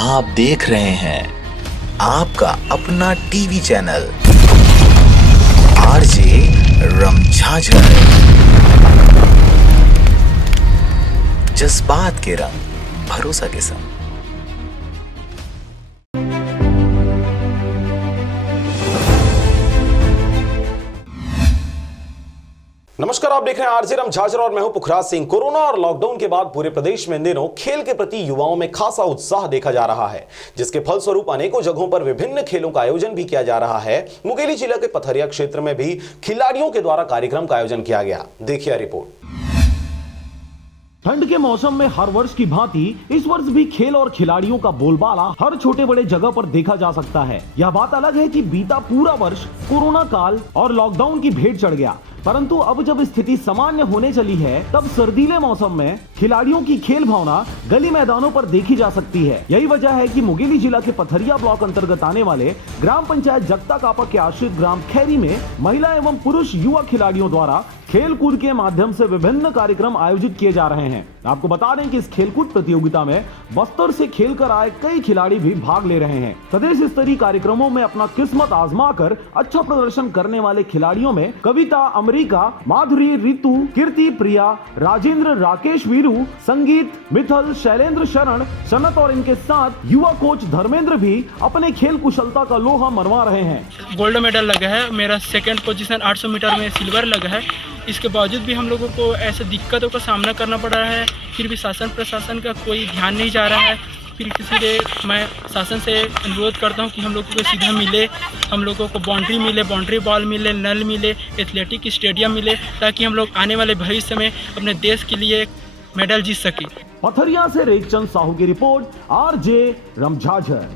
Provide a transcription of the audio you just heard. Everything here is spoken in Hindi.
आप देख रहे हैं आपका अपना टीवी चैनल आरजे रमझाझर। जज्बात के रंग, भरोसा के संग। नमस्कार, आप देख रहे हैं आरजे रमझाझर और मैं हूं पुखराज सिंह। कोरोना और लॉकडाउन के बाद पूरे प्रदेश में इन दिनों खेल के प्रति युवाओं में खासा उत्साह देखा जा रहा है, जिसके फलस्वरूप अनेकों जगहों पर विभिन्न खेलों का आयोजन भी किया जा रहा है। मुंगेली जिला के पथरिया क्षेत्र में भी खिलाड़ियों के द्वारा कार्यक्रम का आयोजन किया गया। देखिए रिपोर्ट। ठंड के मौसम में हर वर्ष की भांति इस वर्ष भी खेल और खिलाड़ियों का बोलबाला हर छोटे बड़े जगह पर देखा जा सकता है। यह बात अलग है कि बीता पूरा वर्ष कोरोना काल और लॉकडाउन की भेंट चढ़ गया, परंतु अब जब स्थिति सामान्य होने चली है तब सर्दीले मौसम में खिलाड़ियों की खेल भावना गली मैदानों पर देखी जा सकती है। यही वजह है कि मुंगेली जिला के पथरिया ब्लॉक अंतर्गत आने वाले ग्राम पंचायत जगता कापा के आश्रित ग्राम खैरी में महिला एवं पुरुष युवा खिलाड़ियों द्वारा खेल कूद के माध्यम से विभिन्न कार्यक्रम आयोजित किए जा रहे हैं। आपको बता दें कि इस खेलकूद प्रतियोगिता में बस्तर से खेलकर आए कई खिलाड़ी भी भाग ले रहे हैं। प्रदेश स्तरीय कार्यक्रमों में अपना किस्मत आजमा कर अच्छा प्रदर्शन करने वाले खिलाड़ियों में कविता, अमरीका, माधुरी, रितु, कीर्ति, प्रिया, राजेंद्र, राकेश, वीरू, संगीत, मिथल, शैलेंद्र, शरण, सनत और इनके साथ युवा कोच धर्मेंद्र भी अपने खेल कुशलता का लोहा मनवा रहे हैं। गोल्ड मेडल लगा है, मेरा सेकंड पोजीशन 800 मीटर में सिल्वर लगा है। इसके बावजूद भी हम लोगों को ऐसे दिक्कतों का सामना करना पड़ रहा है, फिर भी शासन प्रशासन का कोई ध्यान नहीं जा रहा है। फिर इसीलिए मैं शासन से अनुरोध करता हूं कि हम लोगों को सीधा मिले, हम लोगों को बाउंड्री मिले, बाउंड्री बॉल मिले, नल मिले, एथलेटिक स्टेडियम मिले, ताकि हम लोग आने वाले भविष्य में अपने देश के लिए मेडल जीत सके। पथरिया से रेखचंद साहू की रिपोर्ट, आरजे रमझाझर।